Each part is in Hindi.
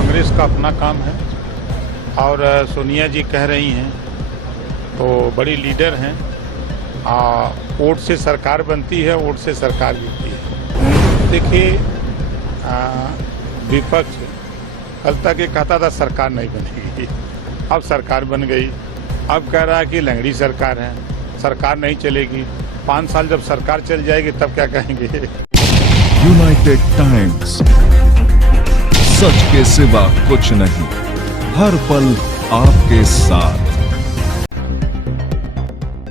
कांग्रेस का अपना काम है और सोनिया जी कह रही हैं तो बड़ी लीडर हैं। वोट से सरकार बनती है, वोट से सरकार जीतती है। देखिए विपक्ष कल तक ये कहता था सरकार नहीं बनेगी, अब सरकार बन गई। अब कह रहा है कि लंगड़ी सरकार है, सरकार नहीं चलेगी। 5 साल जब सरकार चल जाएगी तब क्या कहेंगे। यूनाइटेड टाइम्स, सच के सिवा कुछ नहीं, हर पल आपके साथ।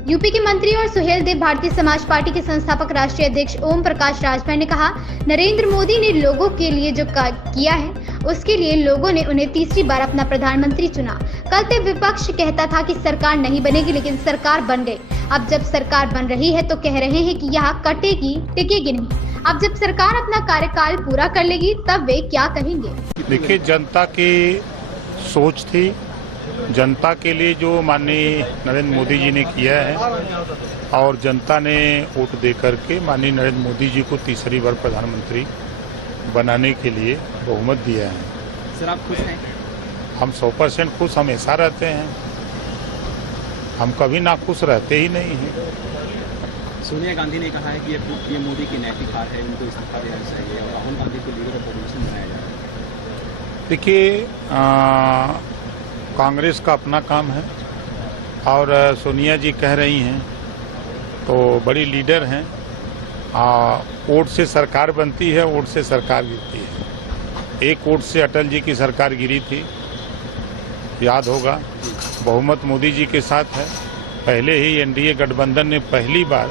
यूपी के मंत्री और सुहेल देव भारतीय समाज पार्टी के संस्थापक राष्ट्रीय अध्यक्ष ओम प्रकाश राजभर ने कहा, नरेंद्र मोदी ने लोगों के लिए जो किया है उसके लिए लोगों ने उन्हें तीसरी बार अपना प्रधानमंत्री चुना। कल तक विपक्ष कहता था कि सरकार नहीं बनेगी, लेकिन सरकार बन गई। अब जब सरकार बन रही है तो कह रहे हैं कि यहाँ कटेगी टिकेगी नहीं। अब जब सरकार अपना कार्यकाल पूरा कर लेगी तब वे क्या कहेंगे। देखिए जनता की सोच थी, जनता के लिए जो माननीय नरेंद्र मोदी जी ने किया है और जनता ने वोट दे करके माननीय नरेंद्र मोदी जी को तीसरी बार प्रधानमंत्री बनाने के लिए बहुमत दिया है। सर आप खुश हैं? हम 100% खुश हमेशा रहते हैं, हम कभी ना खुश रहते ही नहीं हैं। सोनिया गांधी ने कहा है कि ये मोदी की नैतिक हार है, उनको इस्तीफा देना चाहिए और राहुल गांधी को लीडर ऑफ अपोजिशन बनाया जाए। देखिए कांग्रेस का अपना काम है और सोनिया जी कह रही हैं तो बड़ी लीडर हैं। वोट से सरकार बनती है, वोट से सरकार गिरती है। एक वोट से अटल जी की सरकार गिरी थी, याद होगा। बहुमत मोदी जी के साथ है। पहले ही एनडीए गठबंधन ने पहली बार,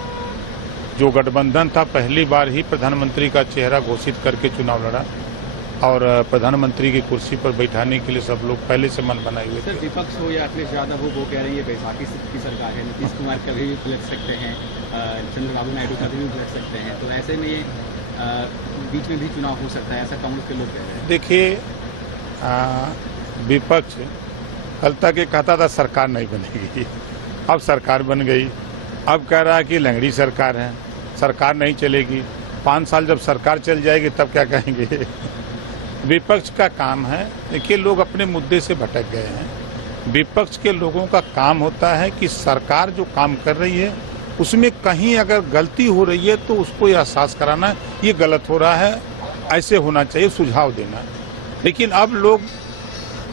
जो गठबंधन था, पहली बार ही प्रधानमंत्री का चेहरा घोषित करके चुनाव लड़ा और प्रधानमंत्री की कुर्सी पर बैठाने के लिए सब लोग पहले से मन बनाए हुए थे। सर विपक्ष हो या अखिलेश यादव हो, वो कह रही है बैसाखी की सरकार है, नीतीश कुमार कभी भी उलझ सकते हैं, चंद्रबाबू नायडू कभी भी उलझ सकते हैं, तो ऐसे में बीच में भी चुनाव हो सकता है, ऐसा कांग्रेस के लोग कह रहे हैं। देखिए विपक्ष कल तक ये कहता था सरकार नहीं बनेगी, अब सरकार बन गई। अब कह रहा है कि लंगड़ी सरकार है, सरकार नहीं चलेगी। 5 साल जब सरकार चल जाएगी तब क्या कहेंगे। विपक्ष का काम है, देखिए लोग अपने मुद्दे से भटक गए हैं। विपक्ष के लोगों का काम होता है कि सरकार जो काम कर रही है उसमें कहीं अगर गलती हो रही है तो उसको एहसास कराना, ये गलत हो रहा है, ऐसे होना चाहिए, सुझाव देना। लेकिन अब लोग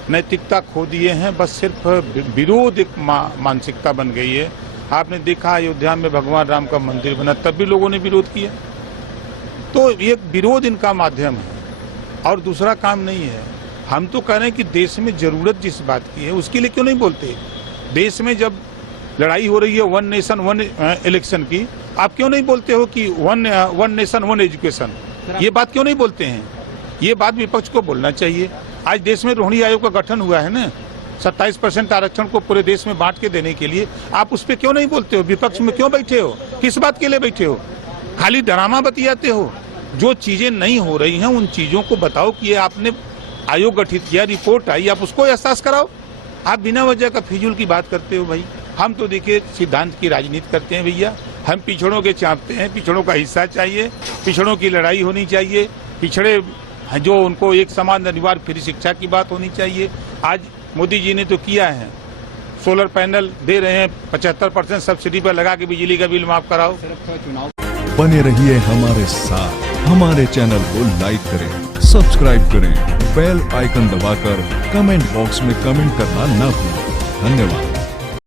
नैतिकता खो दिए हैं, बस सिर्फ विरोध एक मानसिकता बन गई है। आपने देखा अयोध्या में भगवान राम का मंदिर बना, तब भी लोगों ने विरोध किया। तो ये विरोध इनका माध्यम है और दूसरा काम नहीं है। हम तो कह रहे हैं कि देश में जरूरत जिस बात की है उसके लिए क्यों नहीं बोलते। देश में जब लड़ाई हो रही है 1 नेशन 1 इलेक्शन की, आप क्यों नहीं बोलते हो कि 1 नेशन 1 एजुकेशन, ये बात क्यों नहीं बोलते हैं। ये बात विपक्ष को बोलना चाहिए। आज देश में रोहिणी आयोग का गठन हुआ है ना, 27% आरक्षण को पूरे देश में बांट के देने के लिए, आप उस पर क्यों नहीं बोलते हो। विपक्ष में क्यों बैठे हो, किस बात के लिए बैठे हो, खाली ड्रामा बतियाते हो। जो चीजें नहीं हो रही हैं उन चीजों को बताओ कि ये आपने आयोग गठित किया, रिपोर्ट आई, आप उसको एहसास कराओ। आप बिना वजह का फिजूल की बात करते हो भाई। हम तो देखिए सिद्धांत की राजनीति करते हैं भैया, हम पिछड़ों के चाहते हैं, पिछड़ों का हिस्सा चाहिए, पिछड़ों की लड़ाई होनी चाहिए, पिछड़े जो उनको एक समान अनिवार्य फ्री शिक्षा की बात होनी चाहिए। आज मोदी जी ने तो किया है, सोलर पैनल दे रहे हैं, 75% सब्सिडी पर लगा के बिजली का बिल माफ कराओ। बने रहिए हमारे साथ, हमारे चैनल को लाइक करें, सब्सक्राइब करें, बेल आइकन दबाकर कमेंट बॉक्स में कमेंट करना ना भूलें। धन्यवाद।